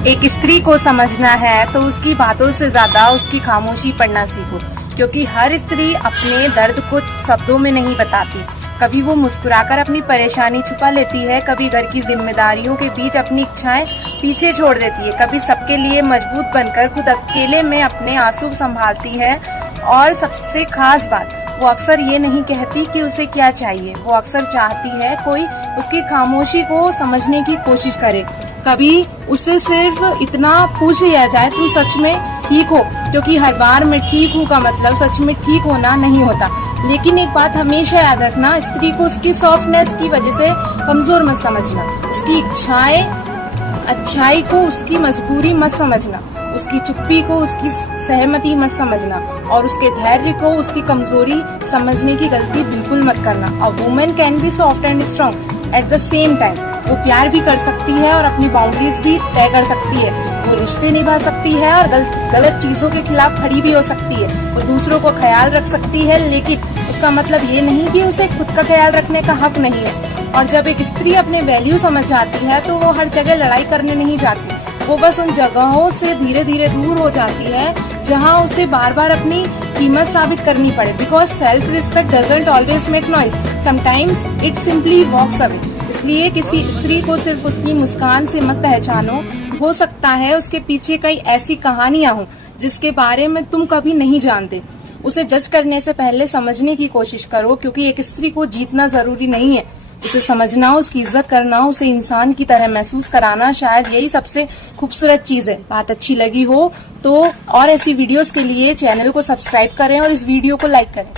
एक स्त्री को समझना है तो उसकी बातों से ज्यादा उसकी खामोशी पढ़ना सीखो, क्योंकि हर स्त्री अपने दर्द को शब्दों में नहीं बताती। कभी वो मुस्कुराकर अपनी परेशानी छुपा लेती है, कभी घर की जिम्मेदारियों के बीच अपनी इच्छाएं पीछे छोड़ देती है, कभी सबके लिए मजबूत बनकर खुद अकेले में अपने आंसू संभालती है। और सबसे खास बात, वो अक्सर ये नहीं कहती कि उसे क्या चाहिए, वो अक्सर चाहती है कोई उसकी खामोशी को समझने की कोशिश करे। कभी उसे सिर्फ इतना पूछ लिया जाए तुम सच में ठीक हो, क्योंकि हर बार मैं ठीक हूँ का मतलब सच में ठीक होना नहीं होता। लेकिन एक बात हमेशा याद रखना, स्त्री को उसकी सॉफ्टनेस की वजह से कमजोर मत समझना, उसकी इच्छाएं अच्छाई को उसकी मजबूरी मत समझना, उसकी चुप्पी को उसकी सहमति मत समझना, और उसके धैर्य को उसकी कमजोरी समझने की गलती बिल्कुल मत करना। A women can be soft and strong at the same time. वो प्यार भी कर सकती है और अपनी बाउंड्रीज भी तय कर सकती है। वो रिश्ते निभा सकती है और गलत चीजों के खिलाफ खड़ी भी हो सकती है। वो दूसरों को ख्याल रख सकती है, लेकिन उसका मतलब ये नहीं कि उसे खुद का ख्याल रखने का हक नहीं है। और जब एक स्त्री अपने वैल्यू समझ जाती है तो वो हर जगह लड़ाई करने नहीं जाती, वो बस उन जगहों से धीरे धीरे दूर हो जाती है जहाँ उसे बार बार अपनी कीमत साबित करनी पड़े। Because self respect doesn't always make noise, sometimes it simply walks away. इसलिए किसी स्त्री को सिर्फ उसकी मुस्कान से मत पहचानो, हो सकता है उसके पीछे कई ऐसी कहानियां हों जिसके बारे में तुम कभी नहीं जानते। उसे जज करने से पहले समझने की कोशिश करो, क्योंकि एक स्त्री को जीतना जरूरी नहीं है, उसे समझना, उसकी इज्जत करना, उसे इंसान की तरह महसूस कराना, शायद यही सबसे खूबसूरत चीज है। बात अच्छी लगी हो तो और ऐसी वीडियोस के लिए चैनल को सब्सक्राइब करें और इस वीडियो को लाइक करें।